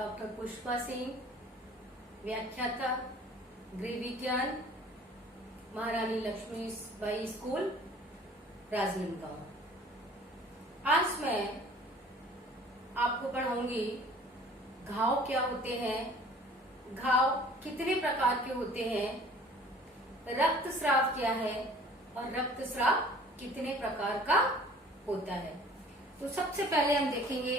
Doctor Pushpa Singh, व्याख्याता, गृह विज्ञान, महारानी लक्ष्मीबाई स्कूल, राजनांदगांव। आज मैं आपको पढ़ाऊंगी घाव क्या होते हैं, घाव कितने प्रकार के होते हैं, रक्तस्राव क्या है और रक्तस्राव कितने प्रकार का होता है। तो सबसे पहले हम देखेंगे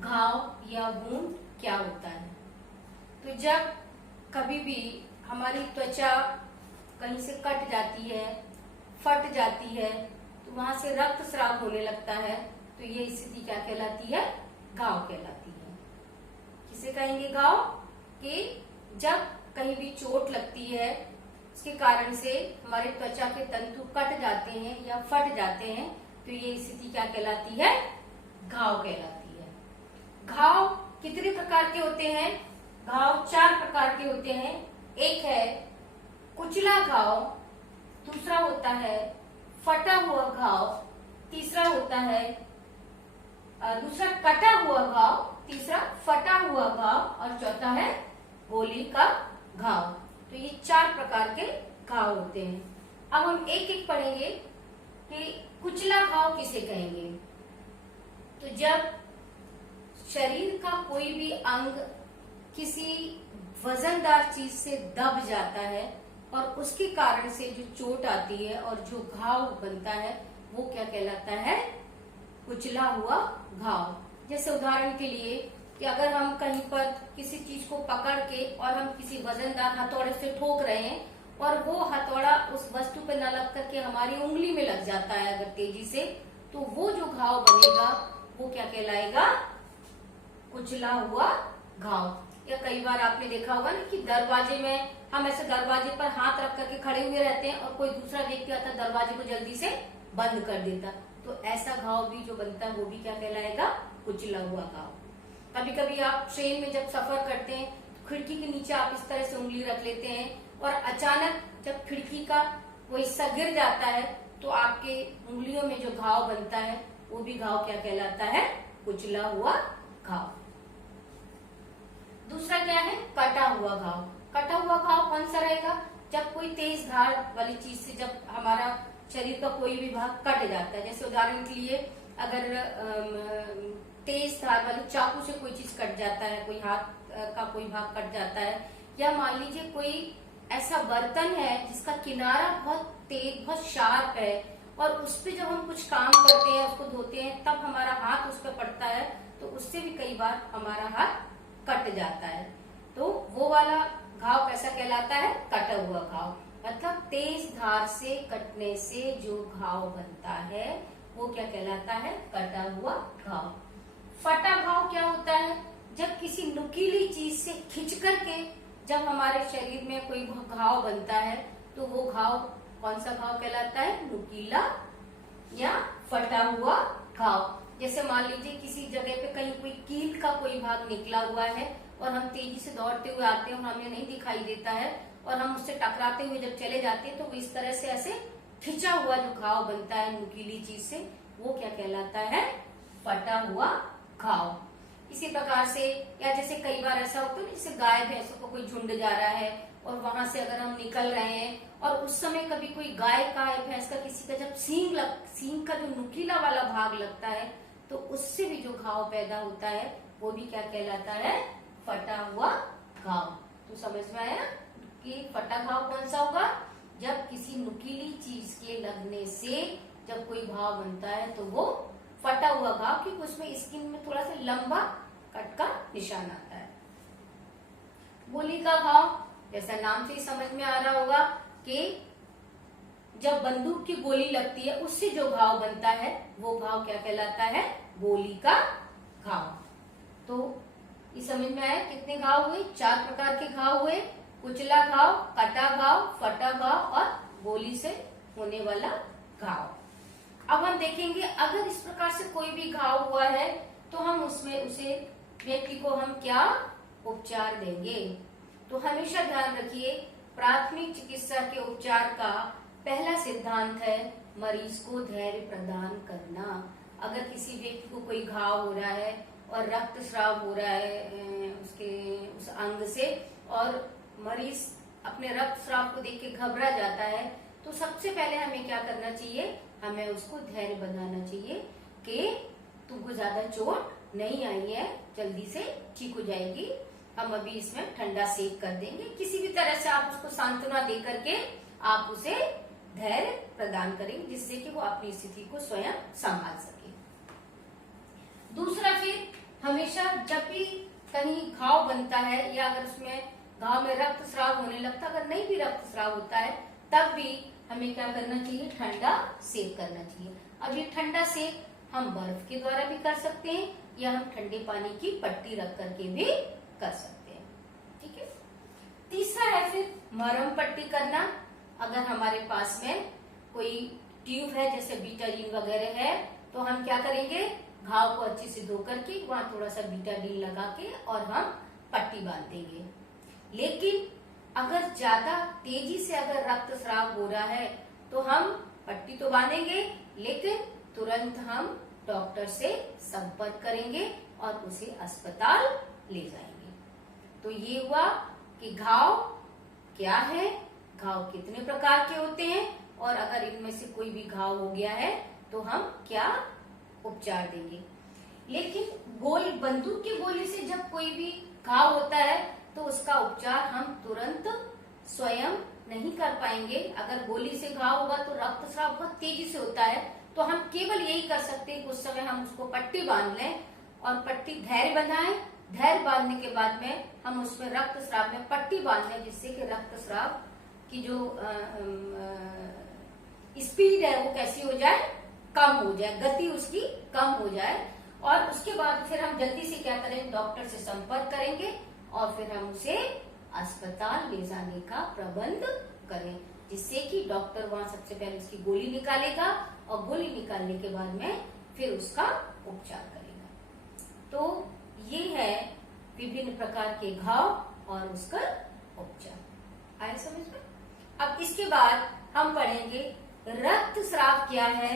घाव या वुंड क्या होता है। तो जब कभी भी हमारी त्वचा कहीं से कट जाती है, फट जाती है, तो वहां से रक्तस्राव होने लगता है, तो ये स्थिति क्या कहलाती है? घाव कहलाती है। किसे कहेंगे घाव? कि जब कहीं भी चोट लगती है, उसके कारण से हमारे त्वचा के तंतु कट जाते हैं या फट जाते हैं, तो ये स्थिति क्या कहलाती है? घाव कहलाती है। घाव कितने प्रकार के होते हैं? घाव 4 प्रकार के होते हैं। एक है कुचला घाव, दूसरा होता है फटा हुआ घाव, तीसरा होता है दूसरा कटा हुआ घाव, तीसरा फटा हुआ घाव और चौथा है गोली का घाव। तो ये 4 प्रकार के घाव होते हैं। अब हम एक एक पढ़ेंगे कि कुचला घाव किसे कहेंगे। तो जब शरीर का कोई भी अंग किसी वजनदार चीज से दब जाता है और उसके कारण से जो चोट आती है और जो घाव बनता है, वो क्या कहलाता है? कुचला हुआ घाव। जैसे उदाहरण के लिए कि अगर हम कहीं पर किसी चीज को पकड़ के और हम किसी वजनदार हथौड़े से ठोक रहे हैं और वो हथौड़ा उस वस्तु पे न लग करके हमारी उंगली में लग जाता है अगर तेजी से, तो वो जो घाव बनेगा वो क्या कहलाएगा? कुचला हुआ घाव। या कई बार आपने देखा होगा ना कि दरवाजे में हम ऐसे दरवाजे पर हाथ रख करके खड़े हुए रहते हैं और कोई दूसरा व्यक्ति आता है दरवाजे को जल्दी से बंद कर देता, तो ऐसा घाव भी जो बनता है वो भी क्या कहलाएगा? कुचला हुआ घाव। कभी कभी आप ट्रेन में जब सफर करते हैं तो खिड़की के नीचे आप इस तरह से उंगली रख लेते हैं और अचानक जब खिड़की का वो हिस्सा गिर जाता है तो आपके उंगलियों में जो घाव बनता है वो भी घाव क्या कहलाता है? कुचला हुआ घाव। दूसरा क्या है? कटा हुआ घाव। कटा हुआ घाव कौन सा रहेगा? जब कोई तेज धार वाली चीज से जब हमारा शरीर का कोई भी भाग कट जाता है। जैसे उदाहरण के लिए अगर तेज धार वाली चाकू से कोई चीज कट जाता है, कोई हाथ का कोई भाग कट जाता है, या मान लीजिए कोई ऐसा बर्तन है जिसका किनारा बहुत तेज, बहुत शार्प है और उस पे जब हम कुछ काम करते हैं, उसको धोते हैं, तब हमारा हाथ उस पर पड़ता है, तो उससे भी कई बार हमारा हाथ कट जाता है। तो वो वाला घाव कैसा कहलाता है? कटा हुआ घाव। मतलब तेज धार से कटने से जो घाव बनता है वो क्या कहलाता है? कटा हुआ घाव। फटा घाव क्या होता है? जब किसी नुकीली चीज से खिंच करके जब हमारे शरीर में कोई घाव बनता है, तो वो घाव कौन सा घाव कहलाता है? नुकीला या फटा हुआ घाव। जैसे मान लीजिए किसी जगह पे कहीं कोई कील का कोई भाग निकला हुआ है और हम तेजी से दौड़ते हुए आते हैं और हमें नहीं दिखाई देता है और हम उससे टकराते हुए जब चले जाते हैं, तो वो इस तरह से ऐसे खिंचा हुआ जो घाव बनता है नुकीली चीज से, वो क्या कहलाता है? फटा हुआ घाव। इसी प्रकार से, या जैसे कई बार ऐसा होता है जैसे गाय भैंसों को कोई झुंड जा रहा है और वहां से अगर हम निकल रहे हैं और उस समय कभी कोई गाय का या भैंस का किसी का जब सींग का जो नुकीला वाला भाग लगता है, तो उससे भी जो घाव पैदा होता है वो भी क्या कहलाता है? फटा हुआ घाव। तो समझ में आया कि फटा घाव कौन सा होगा? जब किसी नुकीली चीज के लगने से जब कोई घाव बनता है तो वो फटा हुआ घाव, क्योंकि उसमें स्किन में थोड़ा सा लंबा कट का निशान आता है। गोली का घाव, जैसा नाम से ही समझ में आ रहा होगा कि जब बंदूक की गोली लगती है उससे जो घाव बनता है वो घाव क्या कहलाता है? गोली का घाव। तो ये समझ में आया कितने घाव हुए? 4 प्रकार के घाव हुए। कुचला घाव, कटा घाव, फटा घाव और गोली से होने वाला घाव। अब हम देखेंगे अगर इस प्रकार से कोई भी घाव हुआ है तो हम उसमें उसे व्यक्ति को हम क्या उपचार देंगे। तो हमेशा ध्यान रखिए, प्राथमिक चिकित्सा के उपचार का पहला सिद्धांत है मरीज को धैर्य प्रदान करना। अगर किसी व्यक्ति को कोई घाव हो रहा है और रक्तस्राव हो रहा है उसके उस अंग से, और मरीज अपने रक्तस्राव को देख के घबरा जाता है, तो सबसे पहले हमें क्या करना चाहिए, हमें उसको धैर्य बंधाना चाहिए कि तुमको ज्यादा चोट नहीं आई है, जल्दी से ठीक हो जाएगी, हम अभी इसमें ठंडा सेक कर देंगे। किसी भी तरह से आप उसको सांत्वना दे करके आप उसे धैर्य प्रदान करेंगे, जिससे कि वो अपनी स्थिति को स्वयं संभाल सके। दूसरा, फिर हमेशा जब भी कहीं घाव बनता है या अगर उसमें घाव में रक्तस्राव होने लगता, अगर नहीं भी रक्तस्राव होता है तब भी हमें क्या करना चाहिए, ठंडा सेक करना चाहिए। अब ये ठंडा सेक हम बर्फ के द्वारा भी कर सकते हैं या हम ठंडे पानी की पट्टी रख करके भी कर सकते हैं। ठीक है। तीसरा है फिर मरहम पट्टी करना। अगर हमारे पास में कोई ट्यूब है जैसे बीटाडीन वगैरह है, तो हम क्या करेंगे, घाव को अच्छे से धो करके वहां थोड़ा सा बीटाडीन लगा के और हम पट्टी बांध देंगे। लेकिन अगर ज्यादा तेजी से अगर रक्तस्राव हो रहा है तो हम पट्टी तो बांधेंगे, लेकिन तुरंत हम डॉक्टर से संपर्क करेंगे और उसे अस्पताल ले जाएंगे। तो ये हुआ कि घाव क्या है, घाव कितने प्रकार के होते हैं, और अगर इनमें से कोई भी घाव हो गया है तो हम क्या उपचार देंगे। लेकिन गोली, बंदूक की गोली से जब कोई भी घाव होता है तो उसका उपचार हम तुरंत स्वयं नहीं कर पाएंगे। अगर गोली से घाव होगा तो रक्तस्राव बहुत तेजी से होता है, तो हम केवल यही कर सकते हैं कि उस समय हम उसको पट्टी बांध लें और पट्टी धैर्य बंधाएं। धैर्य बांधने के बाद में हम उसमें रक्तस्राव में पट्टी बांध लें, जिससे कि रक्तस्राव की जो स्पीड है वो कैसी हो जाए, कम हो जाए, गति उसकी कम हो जाए। और उसके बाद फिर हम जल्दी से क्या करें, डॉक्टर से संपर्क करेंगे और फिर हम उसे अस्पताल ले जाने का प्रबंध करें, जिससे कि डॉक्टर वहां सबसे पहले उसकी गोली निकालेगा और गोली निकालने के बाद में फिर उसका उपचार करेगा। तो ये है विभिन्न प्रकार के घाव और उसका उपचार। आए समझ में? अब इसके बाद हम पढ़ेंगे रक्तस्राव क्या है,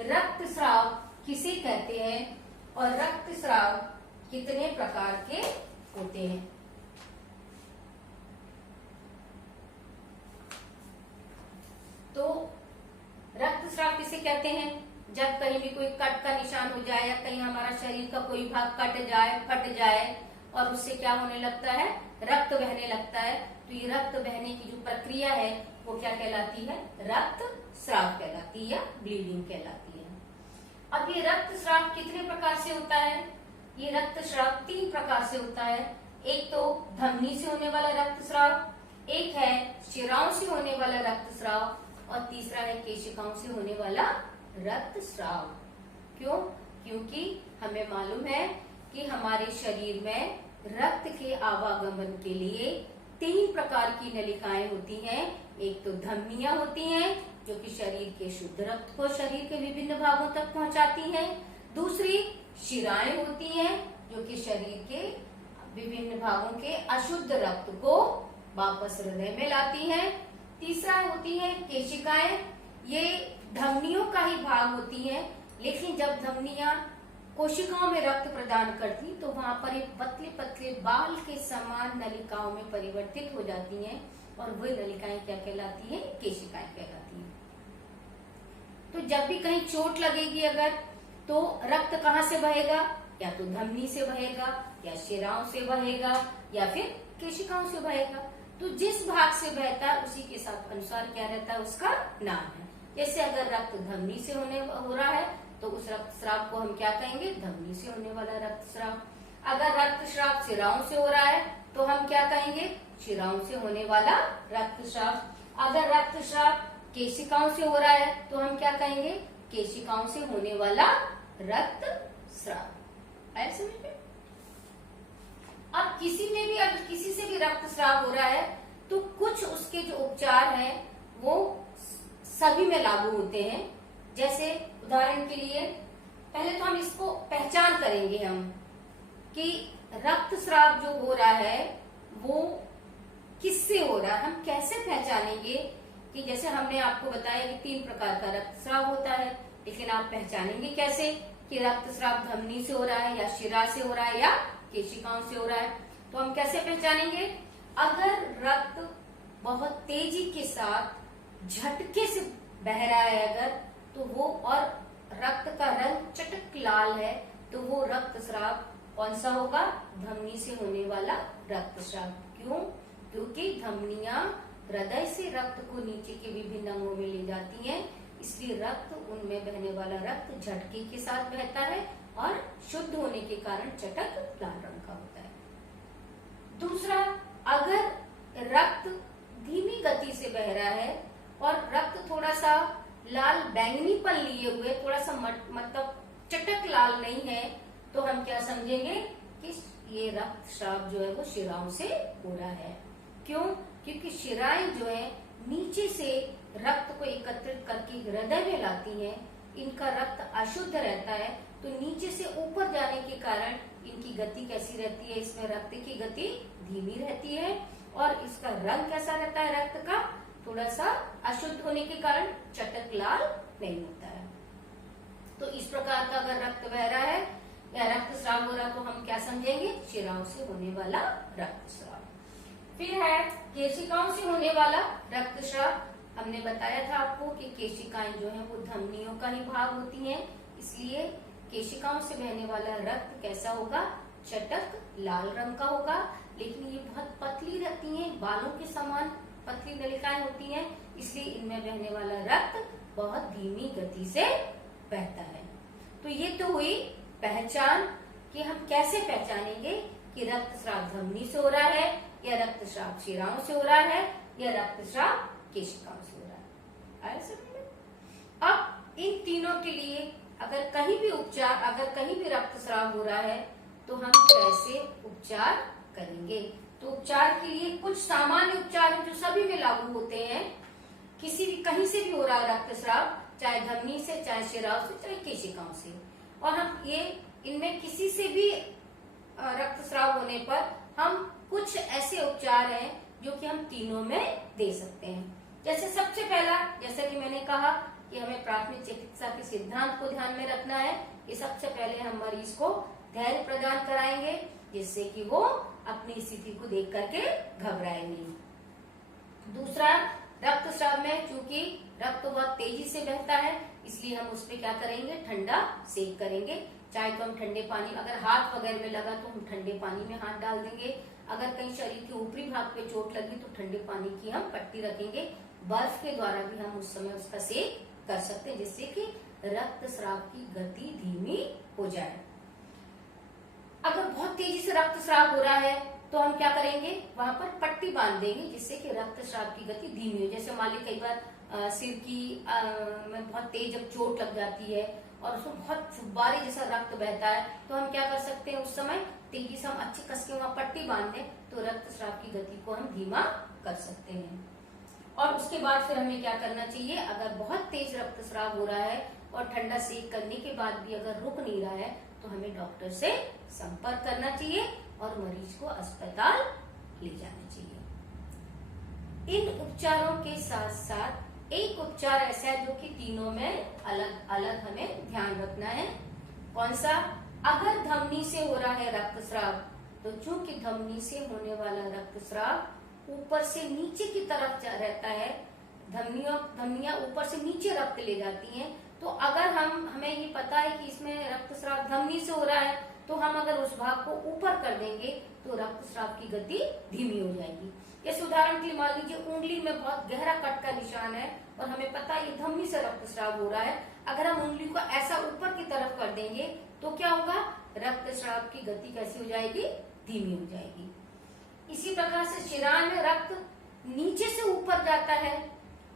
रक्तस्राव किसे कहते हैं और रक्तस्राव कितने प्रकार के होते हैं। तो रक्तस्राव किसे कहते हैं, जब कहीं भी कोई कट का निशान हो जाए या कहीं हमारा शरीर का कोई भाग कट जाए, फट जाए और उससे क्या होने लगता है, रक्त बहने लगता है, तो ये रक्त बहने की जो प्रक्रिया है वो क्या कहलाती है, रक्तस्राव कहलाती है या ब्लीडिंग कहलाती है। अब ये रक्तस्राव कितने प्रकार से होता है, ये रक्तस्राव 3 प्रकार से होता है। एक तो धमनी से होने वाला रक्तस्राव, एक है शिराओं से होने वाला रक्तस्राव और तीसरा है केशिकाओं से होने वाला रक्तस्राव। क्यों? क्योंकि हमें मालूम है कि हमारे शरीर में रक्त के आवागमन के लिए 3 प्रकार की नलिकाएं होती हैं। एक तो धमनियां होती हैं जो कि शरीर के शुद्ध रक्त को शरीर के विभिन्न भागों तक पहुंचाती हैं। दूसरी शिराएं होती हैं जो कि शरीर के विभिन्न भागों के अशुद्ध रक्त को वापस हृदय में लाती हैं। तीसरा होती है केशिकाएं, ये धमनियों का ही भाग होती हैं, लेकिन जब धमनियां कोशिकाओं में रक्त प्रदान करती तो वहां पर एक पतले पतले बाल के समान नलिकाओं में परिवर्तित हो जाती हैं और वही नलिकाएं क्या कहलाती हैं, केशिकाएं कहलाती हैं। तो जब भी कहीं चोट लगेगी अगर, तो रक्त कहाँ से बहेगा, या तो धमनी से बहेगा या शिराओं से बहेगा या फिर केशिकाओं से बहेगा। तो जिस भाग से बहता है उसी के साथ अनुसार क्या रहता है, उसका नाम है। जैसे अगर रक्त धमनी से हो रहा है तो उस रक्तस्राव को हम क्या कहेंगे, धमनी से होने वाला रक्तस्राव। अगर रक्तस्राव शिराओं से हो रहा है तो हम क्या कहेंगे, शिराओं से होने वाला रक्तस्राव। अगर रक्तस्राव केशिकाओं से हो रहा है तो हम क्या कहेंगे, केशिकाओं से होने वाला रक्तस्राव। आया समझ में? अब किसी में भी अगर किसी से भी रक्तस्राव हो रहा है तो कुछ उसके जो उपचार हैं वो सभी में लागू होते हैं। जैसे उदाहरण के लिए पहले तो हम इसको पहचान करेंगे हम कि रक्तस्राव जो हो रहा है वो किससे हो रहा है। हम कैसे पहचानेंगे कि जैसे हमने आपको बताया कि 3 प्रकार का रक्तस्राव होता है, लेकिन आप पहचानेंगे कैसे, कि रक्तस्राव धमनी से हो रहा है या शिरा से हो रहा है या केशिकाओं से हो रहा है। तो हम कैसे पहचानेंगे? अगर रक्त बहुत तेजी के साथ झटके से बह रहा है अगर, तो वो, और रक्त का रंग चटक लाल है, तो वो रक्तस्राव कौन सा होगा? धमनी से होने वाला रक्तस्राव। क्यों? क्योंकि धमनियां हृदय से रक्त को नीचे के विभिन्न अंगों में ले जाती हैं, इसलिए रक्त, उनमें बहने वाला रक्त झटके के साथ बहता है और शुद्ध होने के कारण चटक लाल रंग का होता है। दूसरा, अगर रक्त धीमी गति से बह रहा है और रक्त थोड़ा सा लाल बैंगनीपन लिए हुए, थोड़ा सा मतलब चटक लाल नहीं है, तो हम क्या समझेंगे कि ये रक्तस्राव जो है वो शिराओं से हो रहा है। क्यों? क्योंकि शिराएं जो है नीचे से रक्त को एकत्रित करके हृदय में लाती हैं, इनका रक्त अशुद्ध रहता है, तो नीचे से ऊपर जाने के कारण इनकी गति कैसी रहती है? इसमें रक्त की गति धीमी रहती है और इसका रंग कैसा रहता है? रक्त का थोड़ा सा अशुद्ध होने के कारण चटक लाल नहीं होता है। तो इस प्रकार का अगर रक्त बह रहा है या रक्तस्राव हो रहा, तो हम क्या समझेंगे? शिराओं से होने वाला रक्तस्राव। फिर है केशिकाओं से होने वाला रक्तस्राव। हमने बताया था आपको कि केशिकाएं जो हैं वो धमनियों का ही भाग होती हैं, इसलिए केशिकाओं से बहने वाला रक्त कैसा होगा? चटक लाल रंग का होगा, लेकिन ये बहुत पतली रहती हैं, बालों के समान पतली नलिकाएं होती हैं, इसलिए इनमें बहने वाला रक्त बहुत धीमी गति से बहता है। तो ये तो हुई पहचान कि हम कैसे पहचानेंगे कि रक्तस्राव धमनी से हो रहा है या रक्तस्राव शिराओं से हो रहा है या रक्तस्राव केशिकाओं से हो रहा है। आया समझ में? अब इन तीनों के लिए अगर कहीं भी उपचार, अगर कहीं भी रक्तस्राव हो रहा है, तो हम कैसे उपचार करेंगे? तो उपचार के लिए कुछ सामान्य उपचार हैं जो सभी में लागू होते हैं। किसी भी, कहीं से भी हो रहा है रक्तस्राव, चाहे धमनी से, चाहे शिराओं से, चाहे केशिकाओं से, और हम ये इनमें किसी से भी रक्तस्राव होने पर हम कुछ ऐसे उपचार हैं जो कि हम तीनों में दे सकते हैं। जैसे सबसे पहला, जैसे कि मैंने कहा कि हमें प्राथमिक चिकित्सा के सिद्धांत को ध्यान में रखना है कि सबसे पहले हम मरीज को धैर्य प्रदान कराएंगे, जिससे कि वो अपनी स्थिति को देख करके घबराए नहीं। दूसरा, रक्तस्राव में चूंकि रक्त बहुत तेजी से बहता है, इसलिए हम उस पर क्या करेंगे? ठंडा सेक करेंगे। चाहे तो हम ठंडे पानी, अगर हाथ वगैरह में लगा तो हम ठंडे पानी में हाथ डाल देंगे। अगर कहीं शरीर के ऊपरी भाग पे चोट लगी तो ठंडे पानी की हम पट्टी रखेंगे। बर्फ के द्वारा भी हम उस समय उसका सेक कर सकते हैं, जिससे कि रक्तस्राव की गति धीमी हो जाए। अगर बहुत तेजी से रक्तस्राव हो रहा है तो हम क्या करेंगे? वहां पर पट्टी बांध देंगे, जिससे कि रक्तस्राव की गति धीमी हो। जैसे मान ली कई बार सिर की में बहुत तेज जब चोट लग जाती है और उसमें बहुत फुब्बारे जैसा रक्त बहता है, तो हम क्या कर सकते हैं? उस समय तेजी से हम अच्छी कस के वहां पट्टी बांध दें, तो रक्तस्राव की गति को हम धीमा कर सकते हैं। और उसके बाद फिर हमें क्या करना चाहिए? अगर बहुत तेज रक्तस्राव हो रहा है और ठंडा सेक करने के बाद भी अगर रुक नहीं रहा है, तो हमें डॉक्टर से संपर्क करना चाहिए और मरीज को अस्पताल ले जाना चाहिए। इन उपचारों के साथ साथ एक उपचार ऐसा है जो कि तीनों में अलग अलग हमें ध्यान रखना है। कौन सा? अगर धमनी से हो रहा है रक्तस्राव, तो चूंकि धमनी से होने वाला रक्तस्राव ऊपर से नीचे की तरफ रहता है, धमनियां ऊपर से नीचे रक्त ले जाती हैं, तो अगर हमें ये पता है कि इसमें रक्तस्राव धमनी से हो रहा है, तो हम अगर उस भाग को ऊपर कर देंगे तो रक्तस्राव की गति धीमी हो जाएगी। जैसे उदाहरण के लिए मान लीजिए उंगली में बहुत गहरा कट का निशान है और हमें पता है ये धमनी से रक्तस्राव हो रहा है, अगर हम उंगली को ऐसा ऊपर की तरफ कर देंगे तो क्या होगा? रक्तस्राव की गति कैसी हो जाएगी? धीमी हो जाएगी। इसी प्रकार से शिराओं में रक्त नीचे से ऊपर जाता है,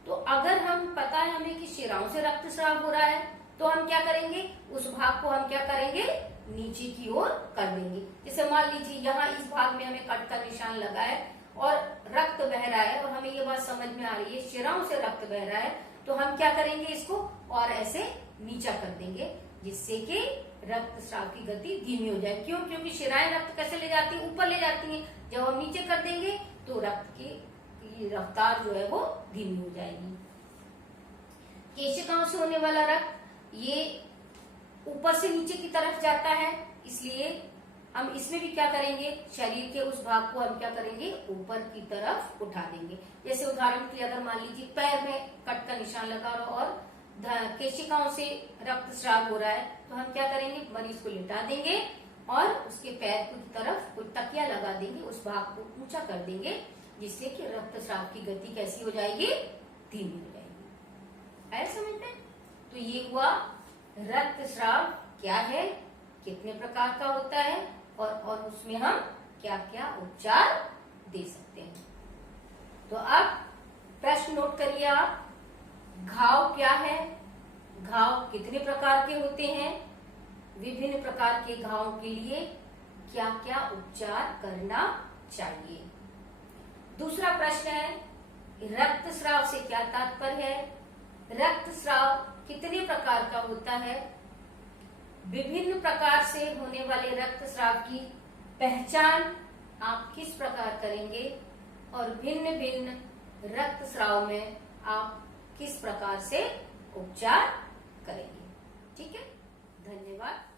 तो अगर हम पता है हमें कि शिराओं से रक्तस्राव हो रहा है, तो हम क्या करेंगे? उस भाग को हम क्या करेंगे? नीचे की ओर कर देंगे। जैसे मान लीजिए यहाँ इस भाग में हमें कट का निशान लगा है और रक्त बह रहा है और हमें ये बात समझ में आ रही है शिराओं से रक्त बह रहा है, तो हम क्या करेंगे? इसको और ऐसे नीचा कर देंगे, जिससे कि रक्तस्राव की गति धीमी हो जाए। क्यों? क्योंकि शिराएं रक्त कैसे ले जाती हैं? ऊपर ले जाती हैं। जब हम नीचे कर देंगे तो रक्त की रफ्तार जो है वो धीमी हो जाएगी। केशिकाओं से होने वाला रक्त, ये ऊपर से नीचे की तरफ जाता है, इसलिए हम इसमें भी क्या करेंगे, शरीर के उस भाग को हम क्या करेंगे, ऊपर की तरफ उठा देंगे। जैसे उदाहरण के लिए अगर मान लीजिए पैर में कट का निशान लगा और केशिकाओं से रक्तस्राव हो रहा है, तो हम क्या करेंगे, मरीज को लिटा देंगे और उसके पैर की तरफ कोई तकिया लगा देंगे, उस भाग को ऊंचा कर देंगे, जिससे कि रक्तस्राव की गति कैसी हो जाएगी, धीमी हो जाएगी। आया समझ में? तो ये हुआ रक्तस्राव क्या है, कितने प्रकार का होता है और उसमें हम क्या क्या उपचार दे सकते हैं। तो अब प्रश्न नोट करिए आप, घाव क्या है, घाव कितने प्रकार के होते हैं, विभिन्न प्रकार के घावों के लिए क्या क्या उपचार करना चाहिए। दूसरा प्रश्न है, रक्तस्राव से क्या तात्पर्य है, रक्तस्राव कितने प्रकार का होता है, विभिन्न प्रकार से होने वाले रक्तस्राव की पहचान आप किस प्रकार करेंगे और भिन्न भिन्न रक्तस्राव में आप किस प्रकार से उपचार करेंगे। ठीक है, धन्यवाद।